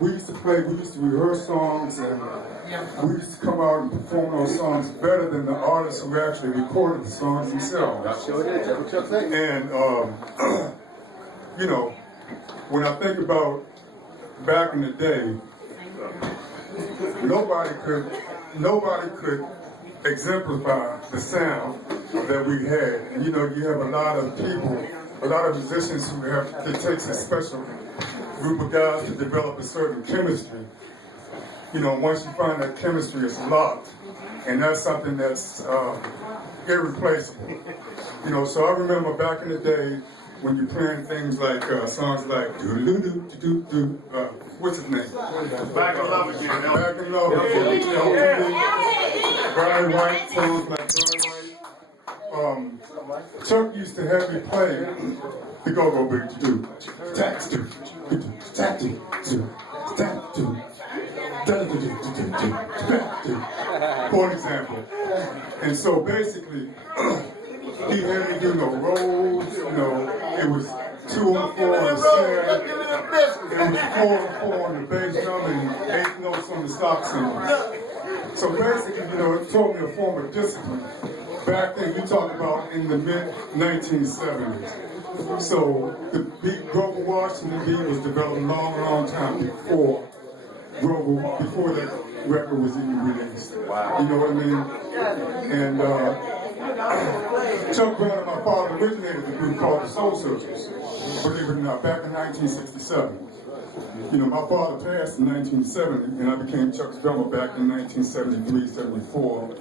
we used to rehearse songs, and we used to come out and perform those songs better than the artists who actually recorded the songs themselves. And, you know, when I think about back in the day, nobody could exemplify the sound that we had. And you know, you have a lot of people, a lot of musicians who it takes a special group of guys to develop a certain chemistry. You know, once you find that chemistry, it's locked. And that's something that's irreplaceable. You know, so I remember back in the day when you're playing things like songs like do-do-do-do-do, what's his name? Back in Love Again. Back in Love Again. Barry White, songs like Barry White. Chuck used to have me play the go-go beat to do. For example. And so basically, he had me do no rolls, you know, it was 2 on 4 on the snare, it was 4 on 4 on the bass drum, and 8 notes on the stop cymbal. So basically, you know, it taught me a form of discipline. Back then, you talked about in the mid-1970s. So the beat, Grover Washington beat was developed a long time before that record was even released. Wow. You know what I mean? And Chuck Brown and my father originated the group called the Soul Searchers, believe it or not, back in 1967. You know, my father passed in 1970, and I became Chuck's drummer back in 1973, 74,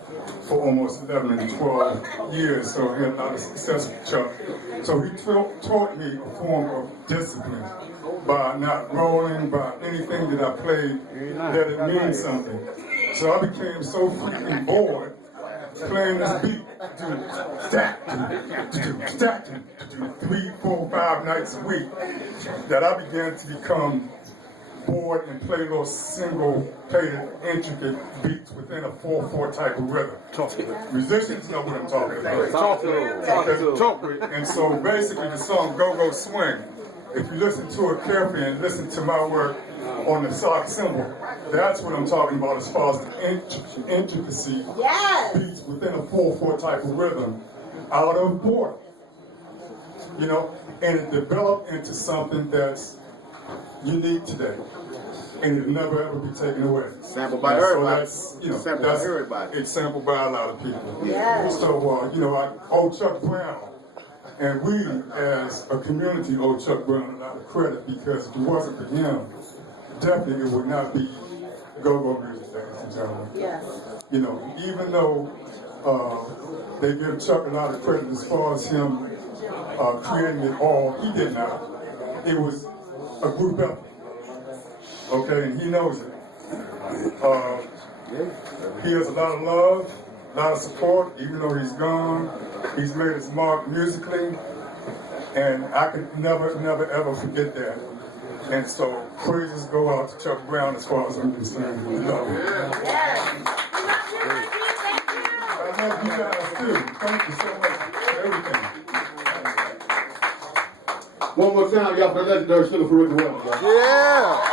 for almost 11 and 12 years, so I had a lot of success with Chuck. So he taught me a form of discipline by not rolling, by anything that I played, that it means something. So I became so freaking bored playing this beat, stack, 3, 4, 5 nights a week, that I began to become bored and play those single-plated, intricate beats within a 4/4 type of rhythm. Musicians know what I'm talking about. Talk to them. And so basically the song Go-Go Swing, if you listen to it carefully and listen to my work on the sock cymbal, that's what I'm talking about as far as the intricacy beats within a 4/4 type of rhythm out of boredom. You know, and it developed into something that's unique today, and it'll never ever be taken away. Sampled by everybody. So that's, it's sampled by a lot of people. So, you know, I owe Chuck Brown, and we as a community owe Chuck Brown a lot of credit, because if it wasn't for him, definitely it would not be go-go music, ladies and gentlemen. Yes. You know, even though they give Chuck a lot of credit as far as him creating it all, he did not. It was a group effort, okay, and he knows it. He has a lot of love, a lot of support, even though he's gone. He's made his mark musically, and I could never ever forget that. And so praises go out to Chuck Brown as far as I'm concerned. We love him. I love you guys too. Thank you so much for everything. One more time, y'all, for the Legendary Sugarfoot Ricky Wellman. Yeah!